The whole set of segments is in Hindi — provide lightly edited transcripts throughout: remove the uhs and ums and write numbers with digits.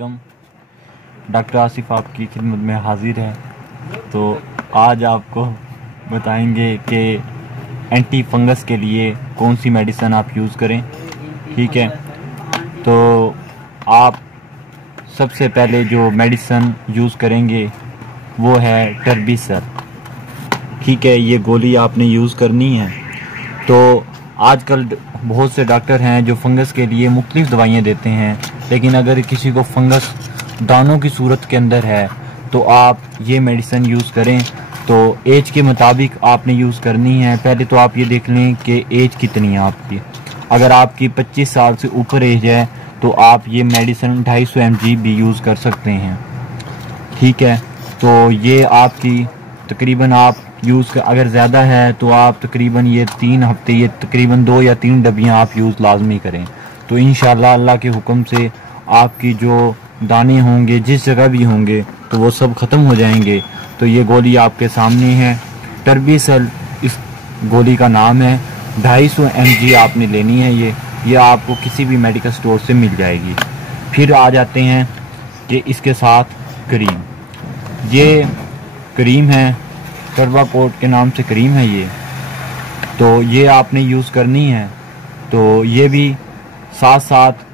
अलैक्म। डॉक्टर आसिफ आपकी खिदमत में हाजिर है। तो आज आपको बताएंगे कि एंटी फंगस के लिए कौन सी मेडिसिन आप यूज़ करें। ठीक है, तो आप सबसे पहले जो मेडिसिन यूज़ करेंगे वो है टर्बीसल। ठीक है, ये गोली आपने यूज़ करनी है। तो आजकल बहुत से डॉक्टर हैं जो फंगस के लिए मुख्तलिफ़ दवाइयाँ देते हैं, लेकिन अगर किसी को फंगस दानों की सूरत के अंदर है तो आप ये मेडिसिन यूज़ करें। तो एज के मुताबिक आपने यूज़ करनी है। पहले तो आप ये देख लें कि एज कितनी है आपकी। अगर आपकी 25 साल से ऊपर एज है तो आप ये मेडिसिन 250 mg भी यूज़ कर सकते हैं। ठीक है, तो ये आपकी तकरीबन आप अगर ज़्यादा है तो आप तकरीबन ये 3 हफ्ते, ये तकरीबन 2 या 3 डब्बियाँ आप यूज़ लाजमी करें। तो इंशाल्लाह अल्लाह के हुक्म से आपकी जो दाने होंगे जिस जगह भी होंगे तो वो सब ख़त्म हो जाएंगे। तो ये गोली आपके सामने है, टर्बीसल इस गोली का नाम है। 250 mg आपने लेनी है। ये आपको किसी भी मेडिकल स्टोर से मिल जाएगी। फिर आ जाते हैं कि इसके साथ क्रीम, ये क्रीम है, टर्बाकोट के नाम से क्रीम है ये। तो ये आपने यूज़ करनी है। तो ये भी साथ साथ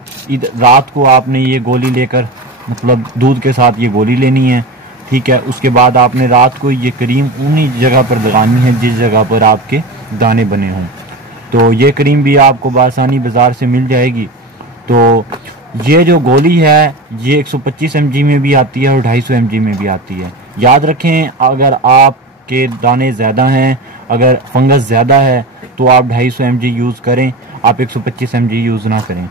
रात को आपने ये गोली लेकर, मतलब दूध के साथ ये गोली लेनी है। ठीक है, उसके बाद आपने रात को ये क्रीम उन्हीं जगह पर लगानी है जिस जगह पर आपके दाने बने हों। तो ये क्रीम भी आपको बआसानी बाज़ार से मिल जाएगी। तो ये जो गोली है ये 125 mg में भी आती है और 250 mg में भी आती है। याद रखें, अगर आपके दाने ज़्यादा हैं, अगर फंगस ज़्यादा है तो आप 250 mg यूज़ करें, आप 125 mg यूज़ ना करें।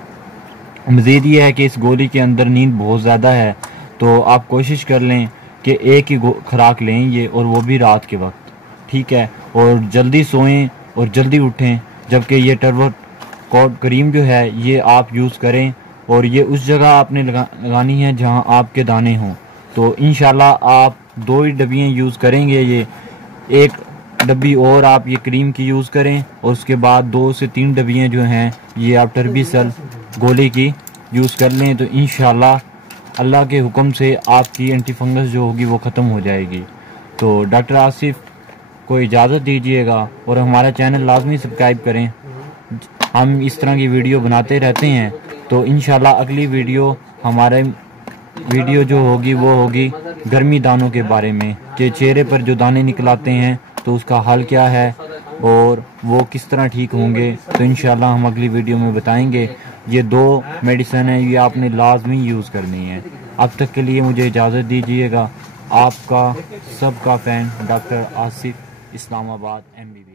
मज़ीद ये है कि इस गोली के अंदर नींद बहुत ज़्यादा है, तो आप कोशिश कर लें कि एक ही खुराक लें ये, और वो भी रात के वक्त। ठीक है, और जल्दी सोएं और जल्दी उठें। जबकि ये टर्बाकोट क्रीम जो है ये आप यूज़ करें, और ये उस जगह आपने लगानी है जहां आपके दाने हों। तो इंशाल्लाह आप 2 ही डब्बियाँ यूज़ करेंगे। ये एक डब्बी और आप ये क्रीम की यूज़ करें, और उसके बाद 2 से 3 डब्बियाँ जो हैं ये आप टर्बीसल गोली की यूज़ कर लें। तो इंशाल्लाह अल्लाह के हुक्म से आपकी एंटी फंगस जो होगी वो ख़त्म हो जाएगी। तो डॉक्टर आसिफ को इजाज़त दीजिएगा और हमारा चैनल लाजमी सब्सक्राइब करें। हम इस तरह की वीडियो बनाते रहते हैं। तो इंशाल्लाह अगली वीडियो हमारे वीडियो जो होगी वो होगी गर्मी दानों के बारे में, कि चेहरे पर जो दाने निकल आते हैं तो उसका हल क्या है और वो किस तरह ठीक होंगे। तो इंशाल्लाह हम अगली वीडियो में बताएंगे। ये 2 मेडिसिन है, ये आपने लाजमी यूज़ करनी है। अब तक के लिए मुझे इजाज़त दीजिएगा। आपका सबका fan doctor Asif, Islamabad MBBS।